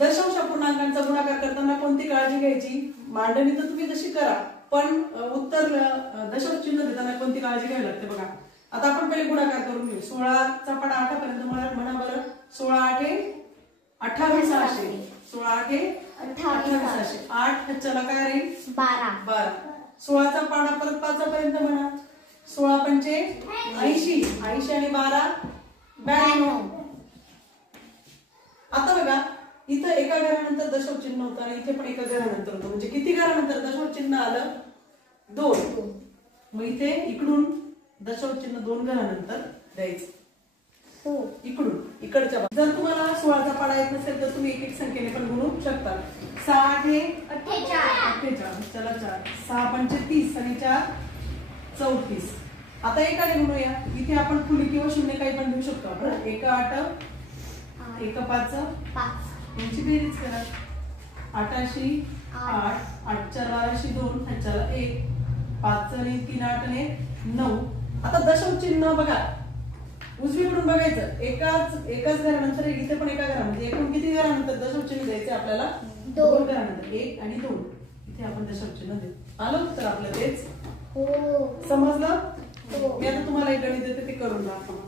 दशांश पूर्णांकांचा गुणाकार करताना कोणती काळजी घ्यायची? मांडणी तर तुम्ही जशी करा, पण उत्तर दशांश चिन्ह देताना कोणती काळजी घ्यावी लागते बघा. आता आपण पहिले गुणाकार करून घेऊ. 16चा पाडा 8 पर्यंत म्हणा बरं. 16 8 28,600. 16 8 28,600. 8 चला काय रे? 12. 16चा पाडा परत 5 पर्यंत म्हणा. 16 पंचे 80. 80 आणि 12 92. आता बघा इथं एका घरानंतर दशांश चिन्ह होतं आणि इथे पण एका घरानंतर होतं. म्हणजे किती घरानंतर दशांश चिन्ह आलं? 2. मग इथे इकडून दशांश चिन्ह 2 घरानंतर द्यायचं. इकडून इकडच्या. जर तुम्हाला 16चा पाडा येत नसेल तर तुम्ही एक एक संख्येने पण गुणू शकता. 6 8 48. चला 4. 6 पंचे 30 आणि 4 34. आता एकाने गुणूया. इथे आपण खुली किंवा शून्य काही पण घेऊ शकतो आपण. 1 8 1 5 यांची बेरीज करा. 88 8 8 4 12 2 ह्याच्याला 1 5 आणि 3 8 आणि 9. आता दशांश चिन्ह बघा उजवीकडून बघायचं. एकाच घरानंतर इथे पण एका घरामध्ये एकूण किती घरानंतर दशांश चिन्ह द्यायचे आपल्याला? 2 घरानंतर. 1 आणि 2 इथे आपण दशांश चिन्ह देऊ. आलं तर आपलं तेच समजलं. मी आता तुम्हाला एक गणित देते ते करून दाखवा.